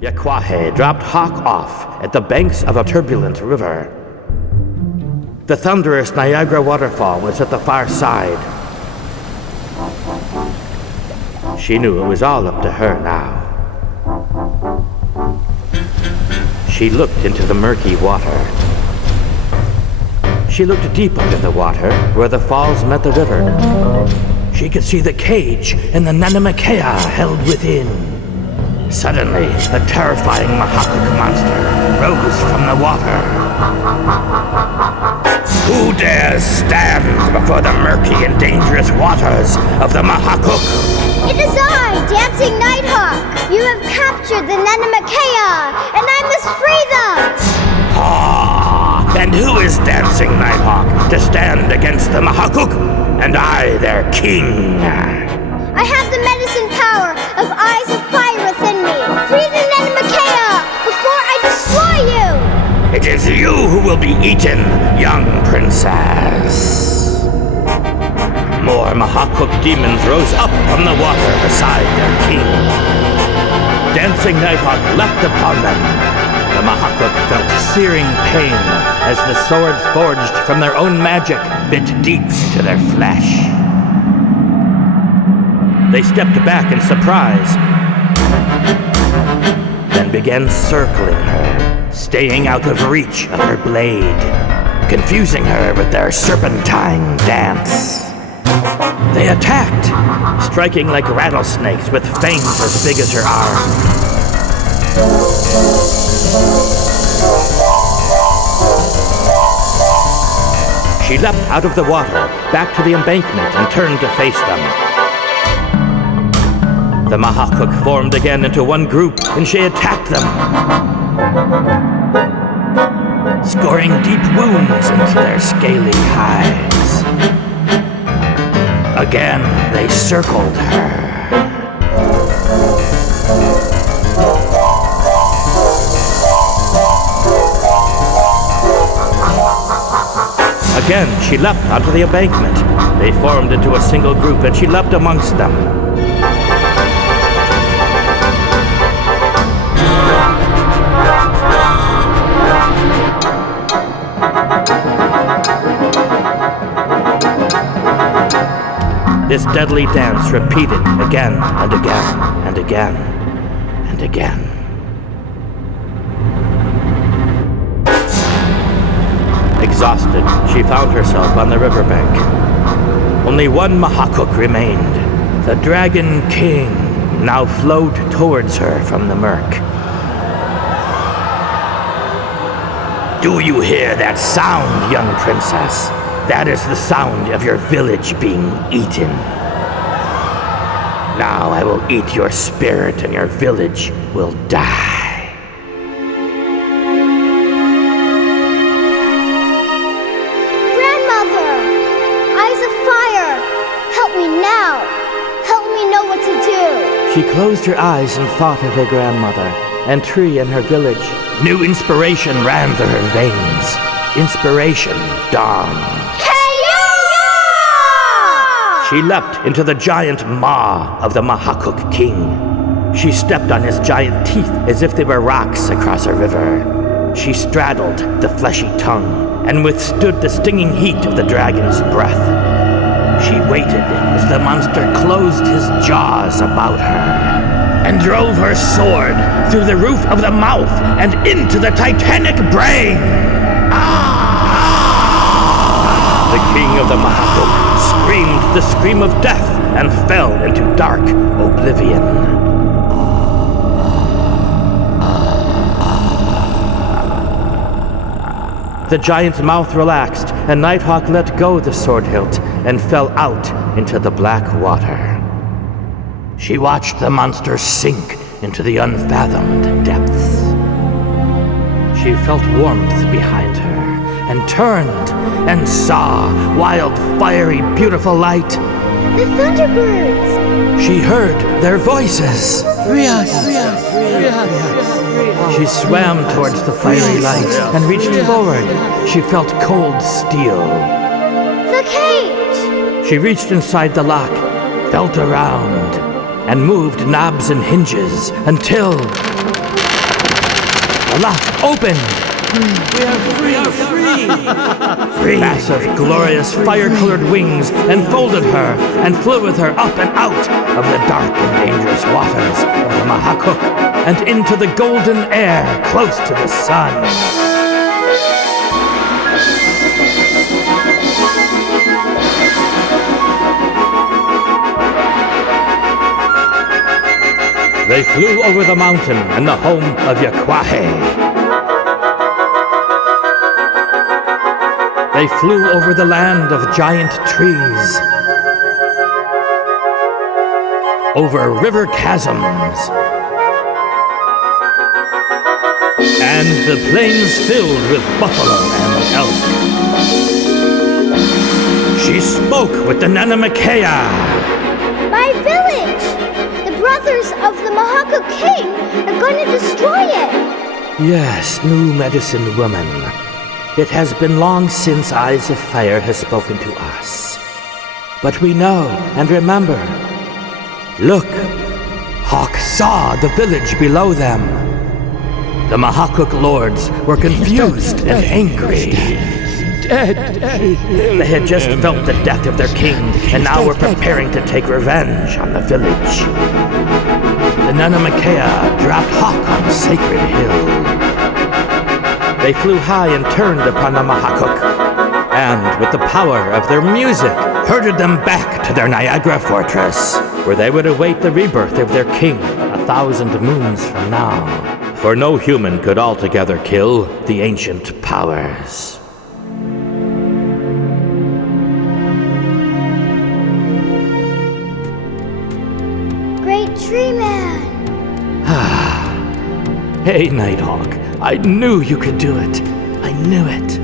Yakwahe dropped Hawk off at the banks of a turbulent river. The thunderous Niagara waterfall was at the far side. She knew it was all up to her now. She looked into the murky water. She looked deep under the water where the falls met the river. She could see the cage and the Nanamakea held within. Suddenly, the terrifying Mahakuk monster rose from the water. Who dares stand before the murky and dangerous waters of the Mahakuk? It is I, Dancing Nighthawk. You have captured the Nanamakea, and I must free them. Ah, and who is Dancing Nighthawk to stand against the Mahakuk? And I, their king. I have the medicine power of eyes of fire within me. Free the Nanamakea before I destroy you! It is you who will be eaten, young princess. More Mahakuk demons rose up from the water beside their king. Dancing Nighthawk leapt upon them. The Mahakuk felt searing pain as the swords forged from their own magic bit deep into their flesh. They stepped back in surprise, then began circling her, staying out of reach of her blade, confusing her with their serpentine dance. They attacked, striking like rattlesnakes with fangs as big as her arm. She leapt out of the water, back to the embankment, and turned to face them. The Mahakuk formed again into one group, and she attacked them, scoring deep wounds into their scaly hides. Again, they circled her. Again, she leapt onto the embankment. They formed into a single group, and she leapt amongst them. This deadly dance repeated again and again and again and again. Exhausted, she found herself on the riverbank. Only one Mahakuk remained. The Dragon King now flowed towards her from the murk. Do you hear that sound, young princess? That is the sound of your village being eaten. Now I will eat your spirit and your village will die. Grandmother! Eyes of fire! Help me now! Help me know what to do! She closed her eyes and thought of her grandmother and Tree and her village. New inspiration ran through her veins. Inspiration dawned. She leapt into the giant maw of the Mahakuk king. She stepped on his giant teeth as if they were rocks across a river. She straddled the fleshy tongue and withstood the stinging heat of the dragon's breath. She waited as the monster closed his jaws about her and drove her sword through the roof of the mouth and into the titanic brain. The king of the Mahakuk screamed the scream of death and fell into dark oblivion. The giant's mouth relaxed, and Nighthawk let go the sword hilt and fell out into the black water. She watched the monster sink into the unfathomed depths. She felt warmth behind her and turned and saw wild, fiery, beautiful light. The Thunderbirds! She heard their voices. Free us! She swam towards the fiery light and reached forward. She felt cold steel. The cage! She reached inside the lock, felt around, and moved knobs and hinges until The lock opened. We are free. Massive, glorious, fire-colored wings enfolded her and flew with her up and out of the dark and dangerous waters of the Mahakuk and into the golden air close to the sun. They flew over the mountain and the home of Yakwahe. They flew over the land of giant trees, over river chasms, and the plains filled with buffalo and elk. She spoke with the Nanamakea. My village! The brothers of the Mahakuk King are going to destroy it! Yes, new medicine woman. It has been long since Eyes of Fire has spoken to us. But we know and remember. Look, Hawk saw the village below them. The Mahakuk lords were confused and angry. They had just felt the death of their king and now were preparing to take revenge on the village. The Nanamakea dropped Hawk on Sacred Hill. They flew high and turned upon the Mahakuk, and with the power of their music, herded them back to their Niagara fortress, where they would await the rebirth of their king 1,000 moons from now. For no human could altogether kill the ancient powers. Great Tree Man! Hey, Nighthawk, I knew you could do it. I knew it.